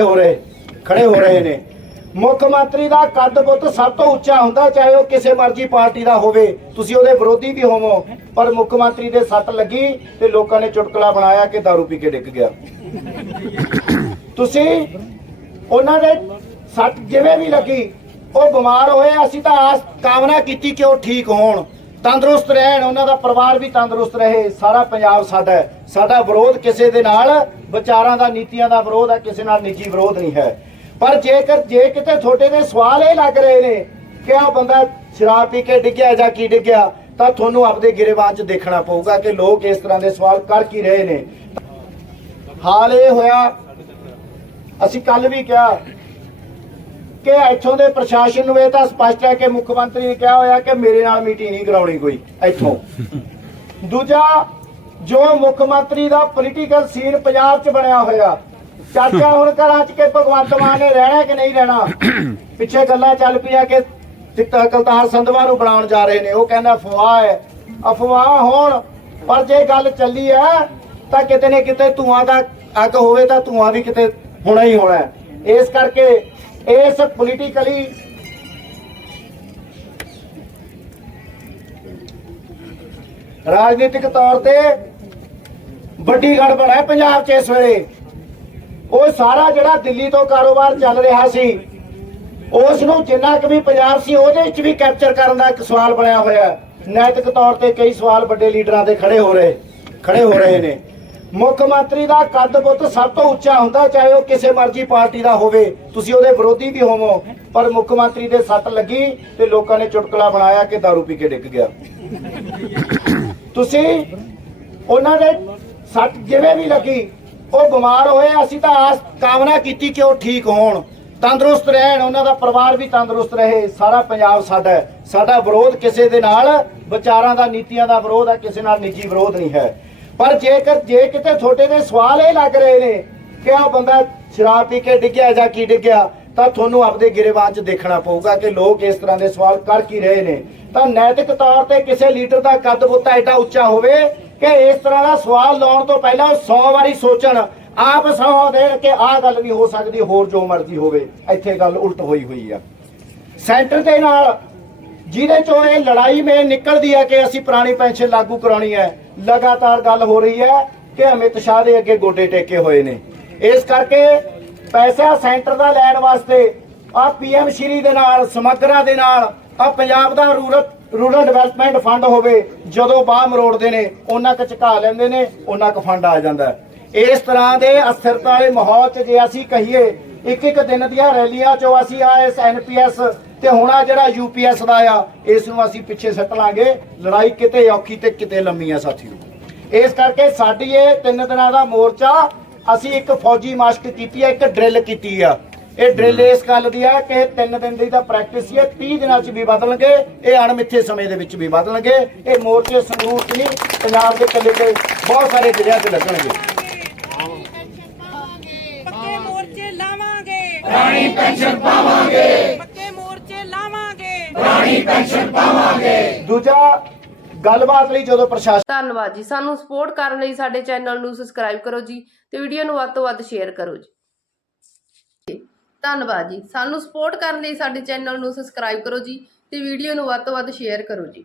ਹੋ ਰਹੇ, ਖੜੇ ਹੋ ਰਹੇ ਨੇ। ਮੁੱਖ ਮੰਤਰੀ ਦਾ ਕੱਦ ਬੁੱਤ ਸਭ ਤੋਂ ਉੱਚਾ ਹੁੰਦਾ, ਚਾਹੇ ਉਹ ਕਿਸੇ ਮਰਜ਼ੀ ਪਾਰਟੀ ਦਾ ਹੋਵੇ। ਤੁਸੀਂ ਉਹਦੇ ਵਿਰੋਧੀ ਵੀ ਹੋਵੋ, ਪਰ ਮੁੱਖ ਮੰਤਰੀ ਦੇ ਸੱਟ ਲੱਗੀ ਤੇ ਲੋਕਾਂ ਨੇ ਚੁਟਕਲਾ ਬਣਾਇਆ ਕਿ दारू ਪੀ ਕੇ ਡਿੱਗ ਗਿਆ। ਤੁਸੀਂ ਉਹਨਾਂ ਦੇ ਸੱਟ ਜਿਵੇਂ ਵੀ ਲੱਗੀ, ਉਹ ਬਿਮਾਰ ਹੋਏ, ਅਸੀਂ ਤਾਂ ਆਸ ਕਾਮਨਾ ਕੀਤੀ ਕਿ ਉਹ ਠੀਕ ਹੋਣ। ਤੰਦਰੁਸਤ ਰਹਿਣ, ਉਹਨਾਂ ਦਾ ਪਰਿਵਾਰ ਵੀ ਤੰਦਰੁਸਤ ਰਹੇ, ਸਾਰਾ ਪੰਜਾਬ ਸਾਡਾ ਸਾਡਾ ਵਿਰੋਧ ਕਿਸੇ ਦੇ ਨਾਲ, ਵਿਚਾਰਾਂ ਦਾ, ਨੀਤੀਆਂ ਦਾ ਵਿਰੋਧ ਹੈ, ਕਿਸੇ ਨਾਲ ਨਿੱਜੀ ਵਿਰੋਧ ਨਹੀਂ ਹੈ। ਪਰ ਜੇਕਰ, ਜੇ ਕਿਤੇ ਤੁਹਾਡੇ ਦੇ ਸਵਾਲ ਇਹ ਲੱਗ ਰਹੇ ਨੇ ਕਿ ਆ ਬੰਦਾ ਸ਼ਰਾਬ ਪੀ ਕੇ ਡਿੱਗਿਆ ਜਾਂ ਕੀ ਡਿੱਗਿਆ, ਤਾਂ ਤੁਹਾਨੂੰ ਆਪਦੇ ਗਿਰੇਬਾਨ 'ਚ ਦੇਖਣਾ ਪਊਗਾ ਕਿ ਲੋਕ ਇਸ ਤਰ੍ਹਾਂ ਦੇ ਸਵਾਲ ਕਰ ਕੀ ਰਹੇ ਨੇ। ਹਾਲ ਇਹ ਹੋਇਆ, ਅਸੀਂ ਕੱਲ ਵੀ ਕਿਹਾ ਕਿ ਇੱਥੋਂ ਦੇ ਪ੍ਰਸ਼ਾਸਨ ਨੂੰ ਇਹ ਤਾਂ ਸਪਸ਼ਟ ਹੈ ਕਿ ਮੁੱਖ ਮੰਤਰੀ ਨੇ ਕਿਹਾ ਹੋਇਆ ਕਿ ਮੇਰੇ ਨਾਲ ਮੀਟਿੰਗ ਨਹੀਂ ਕਰਾਉਣੀ ਕੋਈ, ਇੱਥੋਂ। ਦੂਜਾ, ਜੋ ਮੁੱਖ ਮੰਤਰੀ ਦਾ ਪੋਲੀਟੀਕਲ ਸੀਨ ਪੰਜਾਬ 'ਚ ਬਣਿਆ ਹੋਇਆ ਚਰਚਾ ਹੁਣ ਘਰਾਂ 'ਚ ਕਿ ਭਗਵੰਤ ਮਾਨ ਨੇ ਰਹਿਣਾ ਕਿ ਨਹੀਂ ਰਹਿਣਾ? ਪਿੱਛੇ ਗੱਲਾਂ ਚੱਲ ਪਈਆਂ ਕਿ ਸਿੱਤਾ ਕਲਤਾਰ ਸੰਧਵਾ ਨੂੰ ਬਣਾਉਣ ਜਾ ਰਹੇ ਨੇ, ਉਹ ਕਹਿੰਦਾ ਅਫਵਾਹ ਹੈ। ਅਫਵਾਹ ਹੋਣ, ਪਰ ਜੇ ਗੱਲ ਚੱਲੀ ਹੈ, ਤਾਂ ਕਿਤੇ ਨੇ ਕਿਤੇ ਧੂਆਂ ਦਾ ਅੱਗ ਹੋਵੇ ਤਾਂ ਧੂਆਂ ਵੀ ਕਿਤੇ ਹੋਣਾ ਹੀ ਹੋਣਾ ਇਸ ਕਰਕੇ ਇਸ ਪੋਲੀਟੀਕਲੀ ਰਾਜਨੀਤਿਕ ਤੌਰ ਤੇ ਵੱਡੀ ਗੜਬੜ ਹੈ ਪੰਜਾਬ 'ਚ ਇਸ ਵੇਲੇ। ਉਹ ਸਾਰਾ ਜਿਹੜਾ ਦਿੱਲੀ ਤੋਂ ਕਾਰੋਬਾਰ ਚੱਲ ਰਿਹਾ ਸੀ ਉਸ ਨੂੰ ਜਿੰਨਾ ਕੁ ਵੀ ਪੰਜਾਬ ਸੀ, ਉਹਦੇ ਵਿੱਚ ਵੀ ਕੈਪਚਰ ਕਰਨ ਦਾ ਇੱਕ ਸਵਾਲ ਬਣਿਆ ਹੋਇਆ ਨੈਤਿਕ ਤੌਰ ਤੇ ਕਈ ਸਵਾਲ ਵੱਡੇ ਲੀਡਰਾਂ ਦੇ ਖੜੇ ਹੋ ਰਹੇ, ਖੜੇ ਹੋ ਰਹੇ ਨੇ। ਮੁੱਖ ਮੰਤਰੀ ਦਾ ਕੱਦ ਬੁੱਤ ਸਭ ਤੋਂ ਉੱਚਾ ਹੁੰਦਾ, ਚਾਹੇ ਉਹ ਕਿਸੇ ਮਰਜ਼ੀ ਪਾਰਟੀ ਦਾ ਹੋਵੇ। ਤੁਸੀਂ ਉਹਦੇ ਵਿਰੋਧੀ ਵੀ ਹੋਵੋ, ਪਰ ਮੁੱਖ ਮੰਤਰੀ ਦੇ ਸੱਟ ਲੱਗੀ ਤੇ ਲੋਕਾਂ ਨੇ ਚੁਟਕਲਾ ਬਣਾਇਆ ਕਿ दारू ਪੀ ਕੇ ਡਿੱਗ ਗਿਆ। ਤੁਸੀਂ ਉਹਨਾਂ ਦੇ ਸੱਟ ਜਿਵੇਂ ਵੀ ਲੱਗੀ, ਉਹ ਬਿਮਾਰ ਹੋਏ, ਅਸੀਂ ਤਾਂ ਆਸ ਕਾਮਨਾ ਕੀਤੀ ਕਿ ਉਹ ਠੀਕ ਹੋਣ। ਤੰਦਰੁਸਤ ਰਹਿਣ, ਉਹਨਾਂ ਦਾ ਪਰਿਵਾਰ ਵੀ ਤੰਦਰੁਸਤ ਰਹੇ, ਸਾਰਾ ਪੰਜਾਬ ਸਾਡਾ ਸਾਡਾ ਵਿਰੋਧ ਕਿਸੇ ਦੇ ਨਾਲ, ਵਿਚਾਰਾਂ ਦਾ, ਨੀਤੀਆਂ ਦਾ ਵਿਰੋਧ ਹੈ, ਕਿਸੇ ਨਾਲ ਨਿੱਜੀ ਵਿਰੋਧ ਨਹੀਂ ਹੈ। ਪਰ ਜੇਕਰ ਜੇ ਕਿਤੇ ਤੁਹਾਡੇ ਦੇ ਸਵਾਲ ਇਹ ਲੱਗ ਰਹੇ ਨੇ ਕਿ ਆ ਬੰਦਾ ਸ਼ਰਾਬ ਪੀ ਕੇ ਡਿੱਗਿਆ ਜਾਂ ਕੀ ਡਿੱਗਿਆ, ਤਾਂ ਤੁਹਾਨੂੰ ਆਪਦੇ ਗਿਰੇਬਾਨ 'ਚ ਦੇਖਣਾ ਪਊਗਾ ਕਿ ਲੋਕ ਇਸ ਤਰ੍ਹਾਂ ਦੇ ਸਵਾਲ ਕਰ ਕੀ ਰਹੇ ਨੇ। ਤਾਂ ਨੈਤਿਕ ਤੌਰ ਤੇ ਕਿਸੇ ਲੀਡਰ ਦਾ ਕੱਦ ਬੁੱਤਾ ਐਡਾ ਉੱਚਾ ਹੋਵੇ ਕਿ ਇਸ ਤਰ੍ਹਾਂ ਦਾ ਸਵਾਲ ਲਾਉਣ ਤੋਂ ਪਹਿਲਾਂ 100 ਵਾਰੀ ਸੋਚਣ, ਆਪ ਸੌ ਦੇਣ ਕਿ ਆਹ ਗੱਲ ਵੀ ਹੋ ਸਕਦੀ, ਹੋਰ ਜੋ ਮਰਜ਼ੀ ਹੋਵੇ। ਇੱਥੇ ਗੱਲ ਉਲਟ ਹੋਈ ਹੋਈ ਆ। ਸੈਂਟਰ ਦੇ ਨਾਲ ਜਿਹਦੇ ਚੋਂ ਇਹ ਲੜਾਈ ਮੇ ਨਿਕਲਦੀ ਹੈ ਕਿ ਅਸੀਂ ਪੁਰਾਣੀ ਪੈਨਸ਼ਨ ਲਾਗੂ ਕਰਾਉਣੀ ਹੈ ਲਗਾਤਾਰ ਗੱਲ ਹੋ ਰਹੀ ਹੈ ਕਿ ਅਮਿਤ ਸ਼ਾਹ ਦੇ ਅੱਗੇ ਗੋਡੇ ਟੇਕੇ ਹੋਏ ਨੇ। ਇਸ ਕਰਕੇ ਪੈਸਾ ਸੈਂਟਰ ਦਾ ਲੈਣ ਵਾਸਤੇ ਆ ਪੀਐਮ ਸ਼੍ਰੀ ਦੇ ਨਾਲ, ਸਮਗਰਾ ਦੇ ਨਾਲ, ਆ ਪੰਜਾਬ ਦਾ ਰੂਰਲ ਰੂਰਲ ਡਿਵੈਲਪਮੈਂਟ ਫੰਡ ਹੋਵੇ, ਜਦੋਂ ਬਾਹ ਮਰੋੜਦੇ ਨੇ, ਉਹਨਾਂ ਕ ਝੁਕਾ ਲੈਂਦੇ ਨੇ, ਉਹਨਾਂ ਕ ਫੰਡ ਆ ਜਾਂਦਾ। ਇਸ ਤਰ੍ਹਾਂ ਦੇ ਅਸਥਿਰਤਾ ਵਾਲੇ ਮਾਹੌਲ 'ਚ ਜੇ ਅਸੀਂ ਕਹੀਏ ਇੱਕ ਇੱਕ ਦਿਨ ਦੀਆਂ ਰੈਲੀਆਂ 'ਚੋਂ ਅਸੀਂ ਆ ਇਸ ਐਨਪੀਐਸ ਤੇ ਹੁਣ ਆ ਜਿਹੜਾ ਯੂਪੀਐਸ ਦਾ ਆ ਇਸ ਨੂੰ ਅਸੀਂ ਪਿੱਛੇ ਸੱਟ ਲਾਂਗੇ। ਲੜਾਈ ਕਿਤੇ ਔਖੀ ਤੇ ਕਿਤੇ ਲੰਮੀ ਆ ਸਾਥੀਓ। ਇਸ ਕਰਕੇ ਸਾਡੀ ਇਹ ਤਿੰਨ ਦਿਨਾਂ ਦਾ ਮੋਰਚਾ ਅਸੀਂ ਇੱਕ ਫੌਜੀ ਮਾਸਕ ਕੀਤੀ ਹੈ ਇੱਕ ਡਰਿਲ ਕੀਤੀ ਆ। ਇਹ ਡਰਿਲ ਇਸ ਗੱਲ ਦੀ ਆ ਕਿ ਤਿੰਨ ਦਿਨ ਦੀ ਤਾਂ ਪ੍ਰੈਕਟਿਸ ਹੀ ਹੈ 30 ਦਿਨਾਂ 'ਚ ਵੀ ਬਦਲਣਗੇ ਇਹ ਅਣਮਿੱਥੇ ਸਮੇਂ ਦੇ ਵਿੱਚ ਵੀ ਬਦਲਣਗੇ। ਇਹ ਮੋਰਚੇ ਸੰਗਰੂਰ 'ਚ ਨਹੀਂ ਪੰਜਾਬ ਦੇ ਕੱਲੇ ਤੇ ਬਹੁਤ ਸਾਰੇ ਜ਼ਿਲ੍ਹਿਆਂ 'ਚ ਲੱਗਣਗੇ। ਰਾਣੀ ਪੈਨਸ਼ਨ ਪਾਵਾਂਗੇ। ਪੱਕੇ ਮੋਰਚੇ ਲਾਵਾਂਗੇ। ਰਾਣੀ ਪੈਨਸ਼ਨ ਪਾਵਾਂਗੇ। ਦੂਜਾ ਗੱਲਬਾਤ ਲਈ ਜਦੋਂ ਪ੍ਰਸ਼ਾਸਨ ਧੰਨਵਾਦ ਜੀ। ਸਾਨੂੰ ਸਪੋਰਟ ਕਰਨ ਲਈ ਸਾਡੇ ਚੈਨਲ ਨੂੰ ਸਬਸਕ੍ਰਾਈਬ ਕਰੋ ਜੀ ਤੇ ਵੀਡੀਓ ਨੂੰ ਵੱਧ ਤੋਂ ਵੱਧ ਸ਼ੇਅਰ ਕਰੋ ਜੀ। ਧੰਨਵਾਦ ਜੀ। ਸਾਨੂੰ ਸਪੋਰਟ ਕਰਨ ਲਈ ਸਾਡੇ ਚੈਨਲ ਨੂੰ ਸਬਸਕ੍ਰਾਈਬ ਕਰੋ ਜੀ ਤੇ ਵੀਡੀਓ ਨੂੰ ਵੱਧ ਤੋਂ ਵੱਧ ਸ਼ੇਅਰ ਕਰੋ ਜੀ।